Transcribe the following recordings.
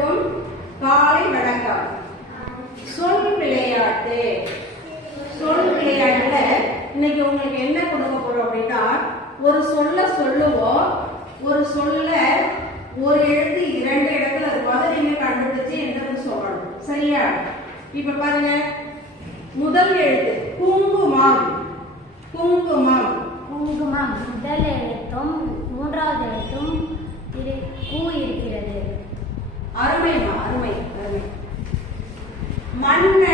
அனைவருக்கும் காலை வணக்கம். சொல் விளையாட்டு. சொல் விளையாட்டுல இன்னைக்கு உங்களுக்கு என்ன கொடுக்க போறோம் அப்படின்னா ஒரு சொல்ல சொல்லுவோம். ஒரு சொல்ல ஒரு எழுத்து இரண்டு இடத்துல அது அதை கண்டுபிடிச்சு என்னன்னு சொல்லணும். சரியா? இப்ப பாருங்க. முதல் எழுத்து குங்குமம். குங்குமம். குங்குமம் முதல் எழுத்தும் மூன்றாவது மன்னன்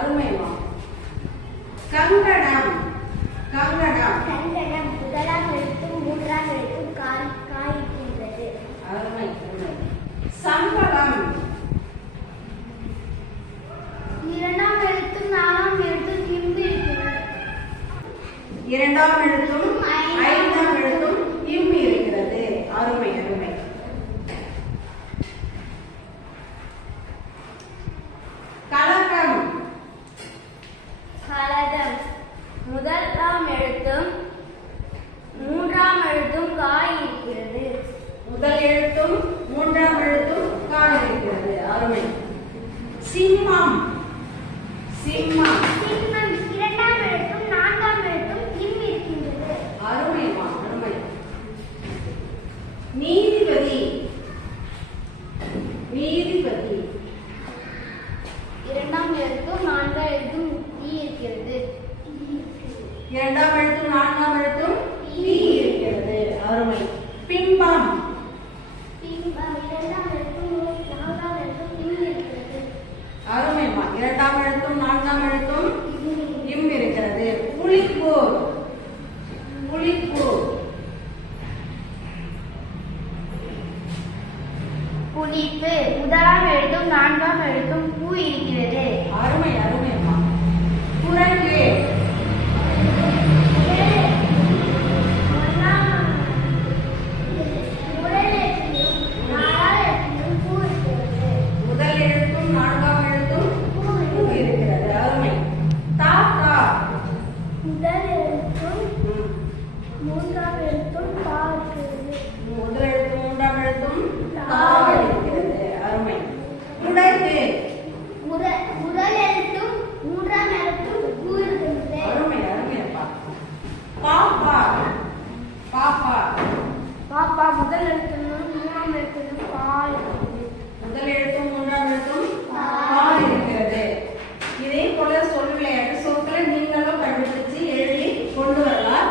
அருமைமா கங்கணம் கங்கணம். கங்கணம் முதலாம் எழுத்தும் மூன்றாம் எழுத்தும் காய் காய் இருக்கின்றது அருமை. சம்பளம். இரண்டாம் எழுத்தும் நாலாம் எழுத்தும் இம்பு இருக்கிறது இரண்டாம் எழுத்தும் ஐந்தாம் எழுத்தும் இம் இருக்கிறது அருமை அருமை கலகம் கலகம் முதலாம் எழுத்தும் மூன்றாம் எழுத்தும் காய் இருக்கிறது முதல் எழுத்தும் மூன்றாம் எழுத்தும் காண இருக்கிறது அருமை. சிம்மம். சிம்மம். சிம்மம். இரண்டாம் எழுத்தும் நான்காம் எழுத்தும் இம் இருக்கின்றது. அருமைமா அருமை. நீதிபதி. நீதிபதி. இரண்டாம் எழுத்தும் நான்காம் எழுத்தும் ஈ இருக்கிறது இரண்டாம் எழுத்தும் நான்காம் எழுத்தும் ஈ இருக்கிறது. அருமை. பிம்பம். அருமைமா இரண்டாம் எழுத்தும் நான்காம் எழுத்தும் இம். இருக்கிறது. புளிப்பு புளிப்பு புளிப்பு முதலாம் எழுத்தும் நான்காம் எழுத்தும் பூ இருக்கிறது. அருமை அருமைமா குரங்கு முதல் எழுத்தும் நான்காம் எழுத்தும் பூ இருக்கிறது அருமை தாத்தா முதல் எழுத்தும் ம். மூன்றாம் எழுத்தும் பா இருக்கிறது முதல் எழுத்தும் மூன்றாம் எழுத்தும் தாவ இருக்கிறது அருமை குடகு முதல் முதல் எழுத்தும் மூன்றாம் எழுத்தும் பூ இருக்கிறது அருமை அருமையப்பா பாப்பா பாப்பா பாப்பா முதல் எழுத்தும் மூணாம் எழுத்தும் பா இருக்கிறது முதல் எழுத்தும் மூன்றாம் எழுத்தும் பா இருக்கிறது இதே போல சொல் விளையாட்டு சொற்களை நீங்களும் கண்டுபிடிச்சு எழுதி கொண்டு வரலாம்